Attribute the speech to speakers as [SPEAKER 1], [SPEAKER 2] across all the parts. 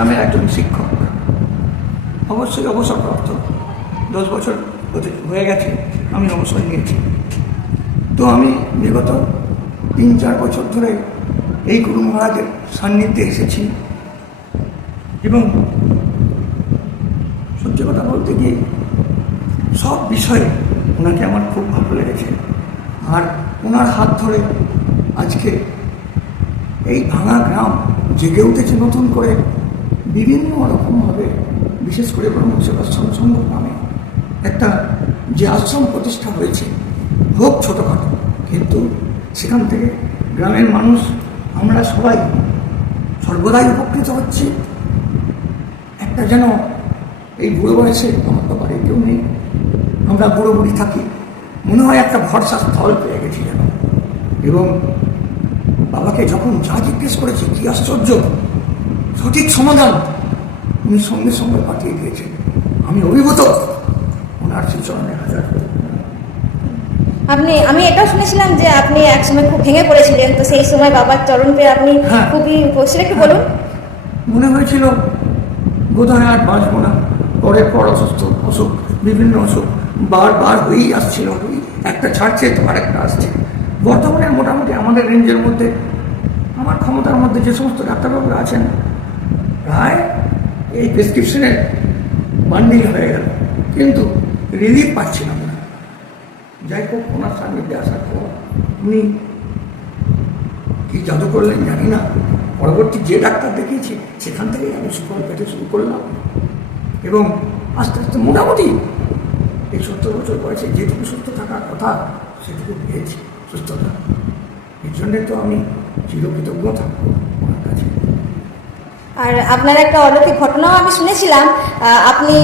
[SPEAKER 1] গ্রামের একজন শিক্ষক। অবশ্যই অবসরপ্রাপ্ত। দশ বছর হয়ে গেছে, আমি অবসর নিয়েছি। তো আমি বিগত তিন, চার বছর ধরে এই গুরু মহারাজের সান্নিধ্যে এসেছি। এবং সত্যি কথা বলতে গিয়ে সব বিষয়ে ওনাকে আমার খুব ভালো লেগেছে। আর ওনার হাত ধরে আজকে এই ভাঙা গ্রাম জেগে উঠেছে নতুন করে। বিভিন্ন রকমভাবে বিশেষ করে ব্রহ্মসেব আশ্রম সংঘ নামে একটা যে আশ্রম প্রতিষ্ঠা হয়েছে, হোক ছোটোখাটো, কিন্তু সেখান থেকে গ্রামের মানুষ, আমরা সবাই সর্বদাই উপকৃত হচ্ছি। একটা যেন এই বুড়ো বয়সে আমার তো কেউ নেই, আমরা বুড়ো বুড়ি থাকি, মনে হয় একটা ভরসা স্থল পেয়ে গেছি যেন। এবং বাবাকে যখন যা জিজ্ঞেস করেছি, কি আশ্চর্য! সঠিক সমাধান উনি সঙ্গে সঙ্গে পাঠিয়ে দিয়েছেন। আমি অভিভূত ওনার শ্রীচরণে হাজার
[SPEAKER 2] আপনি আমি এটাও শুনেছিলাম যে আপনি একসময় খুব ভেঙে পড়েছিলেন তো সেই সময় বাবার চরণ পেয়ে আপনি
[SPEAKER 1] হ্যাঁ।
[SPEAKER 2] খুবই সেটা একটু বলুন।
[SPEAKER 1] মনে হয়েছিল বোধহয় আর বাঁচবো না। পরের পর অসুস্থ অসুখ বিভিন্ন অসুখ বারবার হয়েই আসছিল একটা ছাড়ছে তো আরেকটা আসছে। বর্তমানে মোটামুটি আমাদের রেঞ্জের মধ্যে আমার ক্ষমতার মধ্যে যে সমস্ত ডাক্তারবাবুরা আছেন প্রায় এই প্রেসক্রিপশনের বান্ডিল হয়ে গেল। কিন্তু রিলিফ পাচ্ছিলাম না। যাই হোক, ওনার সান্নিধ্যে আসার পর উনি কি জাদু করলেন জানি না। পরবর্তী যে ডাক্তার দেখিয়েছি, সেখান থেকেই আমি সুফল পেতে শুরু করলাম। এবং আস্তে আস্তে মোটামুটি এই সত্তর বছর বয়সে যেটুকু সুস্থ থাকার কথা, সেটুকু পেয়েছি সুস্থতা। এর জন্যে তো আমি চিরকৃতজ্ঞ থাকব
[SPEAKER 2] আর আপনার একটা অলৌকিক ঘটনাও আমি শুনেছিলাম আপনি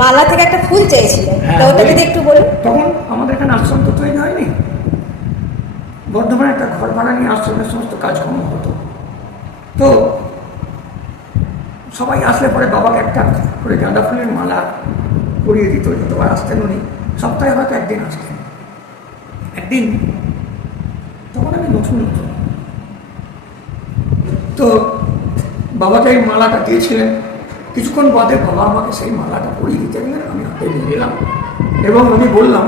[SPEAKER 2] মালা থেকে একটা ফুল চেয়েছিলেন।
[SPEAKER 1] হ্যাঁ,
[SPEAKER 2] তো ওটা যদি একটু বলুন।
[SPEAKER 1] তখন আমাদের এখানে আশ্রম তো তৈরি হয়নি। বর্ধমানে একটা ঘর ভাড়া নিয়ে আশ্রমের সমস্ত কাজকর্ম হতো। তো সবাই আসলে পরে বাবাকে একটা করে গাঁদা ফুলের মালা পরিয়ে দিত যতবার আসতেন উনি। সপ্তাহে হয়তো একদিন আসতেন। একদিন তখন আমি নতুন নতুন। তো বাবাকে এই মালাটা দিয়েছিলেন। কিছুক্ষণ বাদে বাবা আমাকে সেই মালাটা পরিয়ে দিতে গেলেন আমি হাতে নিয়ে নিলাম। এবং আমি বললাম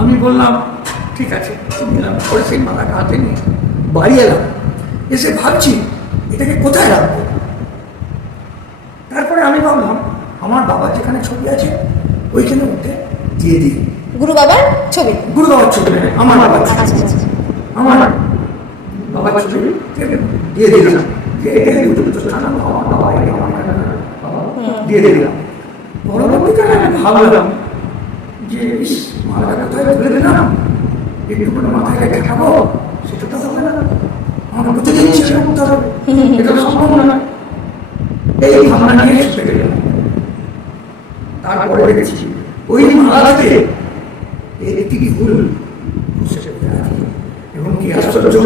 [SPEAKER 1] আমি বললাম ঠিক আছে নিলাম পরে সেই মালাটা হাতে নিয়ে বাড়ি এলাম। এসে ভাবছি এটাকে কোথায় রাখব? তারপরে আমি ভাবলাম আমার বাবার যেখানে ছবি আছে ওইখানে উঠে দিয়ে দিই।
[SPEAKER 2] গুরু বাবার ছবি?
[SPEAKER 1] গুরু বাবার ছবি আমার বাবার ছবি।
[SPEAKER 2] আচ্ছা আচ্ছা।
[SPEAKER 1] আমার ছবি দিয়ে দিলাম। যে দিয়ে দিলাম। পরবর্তীকালে আমি ভাবলাম যে ইস, মালাটা কোথায় তুলে দিলাম? একটু করে মাথায় রেখে খাব সেটা তো হবে না। আমার প্রতিদিন সেটা করতে হবে। এটা সম্ভব না এই ভাবনা নিয়ে গেলাম। তারপরে দেখেছি ওই মালাতে একটি ফুল বসে আছে। এবং কি আশ্চর্য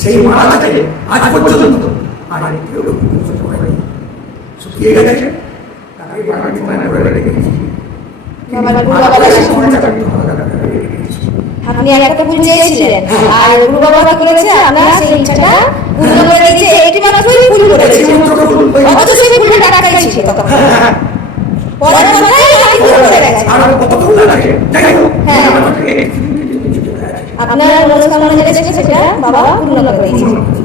[SPEAKER 1] সেই মারা থেকে আজ পর্যন্ত আর কেউ পৌঁছতে পারেনি। শুকিয়ে গেছে? তাকে করে রেখেছি
[SPEAKER 2] বাবার আপনি একটা চেয়েছিলেন। আর গুরু বাবা করেছে আপনার সেই ইচ্ছাটা পূর্ণ করে দিয়েছে মাত্রই ফুল করেছে অথচ সেই ফুলটা টাকাই ছিল তখন পরের মাথায় আমি ফুল করে গেছে
[SPEAKER 1] আর কত ফুল লাগে যাই হোক
[SPEAKER 2] হ্যাঁ। আপনার মনস্কামনা সেটা? বাবা পূর্ণ করে দিয়েছে।